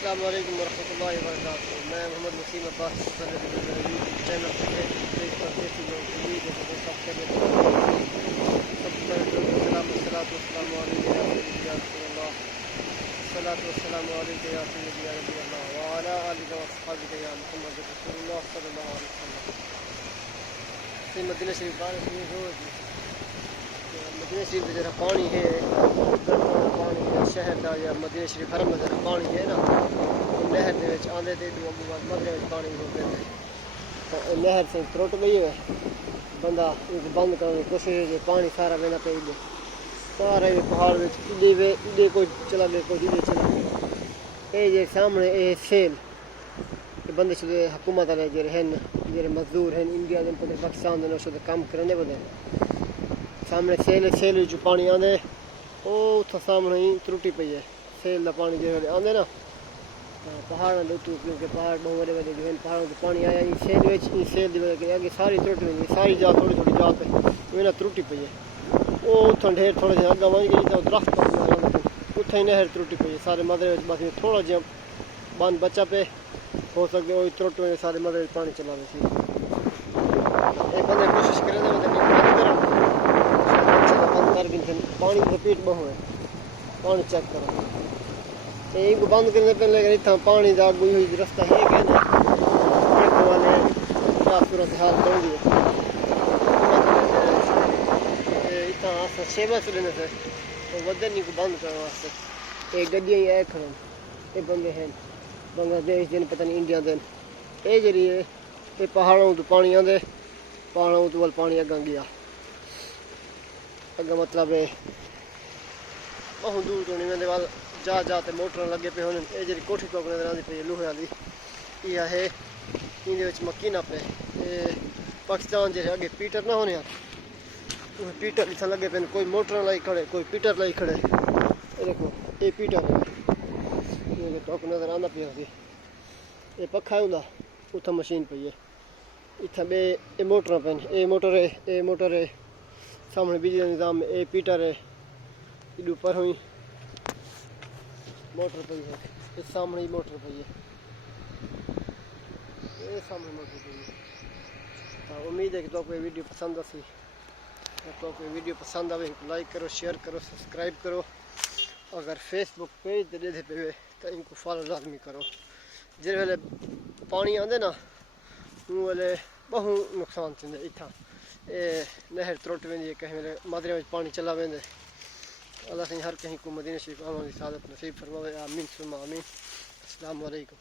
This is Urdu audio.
السلام علیکم ورحمۃ اللہ وبرکاتہ. میں محمد نسیم عباس چینل پیش کرتے تھے جو امید ہے کہ سب کے السلام علیکم یا رسول اللہ الصلاۃ والسلام علیکم یا سیدی یا نبی اللہ وعلی آلہ وصحبہ یا محمد رسول اللہ صلی اللہ علیہ وسلم. مدینہ شریف مدینہ شریف کا جرا پانی ہے پانی ہے شہر کا یا مدینہ شریف حرم کا جرا پانی ہے نا نہر کے آدھے تھے مدرے پانی ہو گئے نہر سے ترٹ گئی ہے بندہ بند کرنے کی کوشش ہے پانی سارا لینا پہ سارا پہاڑ ادے کوئی چلا گیا کوئی ادے چلا گیا یہ سامنے یہ سیل بندے چلے حکومت والے جڑے مزدور ہیں انڈیا کے پاکستان کے کام کرنے والے سامنے سیل جو پانی آدھے وہ اتنا سامنے ہی ترٹی پی ہے سیل کا پانی جو آدھے نا پہاڑوں کے اتو کیونکہ پہاڑ بہت بڑے بڑے جو ہیں پہاڑوں سے پانی آیا سیل کی وجہ سے آگے ساری ترٹی ہوئی ساری جا تھوڑی تھوڑی جا پہ وہ ترٹی پی ہے وہ اتنا ڈھیر تھوڑا جہا اگا ون گئی تو درخت اتنا ہی نہر ترٹی پی ہے سارے مدرے بس تھوڑا جہا بند بچا پہ ہو سکے وہ ترٹ ہوئے سارے مدرے پانی چلا رہے تھے یہ بندے کوشش کریں بند کر پانی رپیٹ بہو ہے پانی چیک کرو یہ بند کرنے پہ لیکن اتنا پانی کا گئی ہوئی رستہ ہے کہ والے صورت حال دوں گی اتنا چھ بس لینے سے ودن کو بند کرنے واسطے یہ گڈیاں ہی آئے کھڑے یہ بندے ہیں بنگلہ دیش دن پتہ نہیں انڈیا دن یہ جی ہے یہ پہاڑوں تو پانی آدھے پہاڑوں تو پانی اگاں گیا اگا مطلب بہت دور تو نہیں وال جا موٹر لگے پہ ہونے یہ جی کوٹھی ٹوک نظر آتی پی لوہے والی یہ ہے یہ مکینہ پہ پاکستان جیسے اگے پیٹر نہ ہونے پیٹر اتنا لگے پہ کوئی موٹر لائی کھڑے کوئی پیٹر لائی کھڑے یہ دیکھو یہ پیٹر ہے ٹوک نظر آنا پہ ہوتی یہ پکھا ہے اتنا مشین پی ہے اتنا بے یہ موٹر پہ یہ موٹر ہے سامنے بجلی کا نظام یہ پیٹر ہے اوپر ہوئی موٹر پی ہے اس سامنے ہی موٹر پی ہے یہ سامنے موٹر پی ہے امید ہے کہ تو آپ کو یہ ویڈیو پسند آئی تو آپ کو یہ ویڈیو پسند آئے لائک کرو شیئر کرو سبسکرائب کرو اگر فیس بک پیج دے دے پہ تو ان کو فالو لازمی کرو جس ویلے پانی آدھے نا وہ ویلے بہت نقصان تھے اتنا یہ نہر ترٹ وی کہیں ویلے مدرے میں پانی چلا وے اللہ سے ہر کہیں کو مدینہ شریف آمن کی سعادت نصیب فرماوے آمین ثم آمین. السلام علیکم.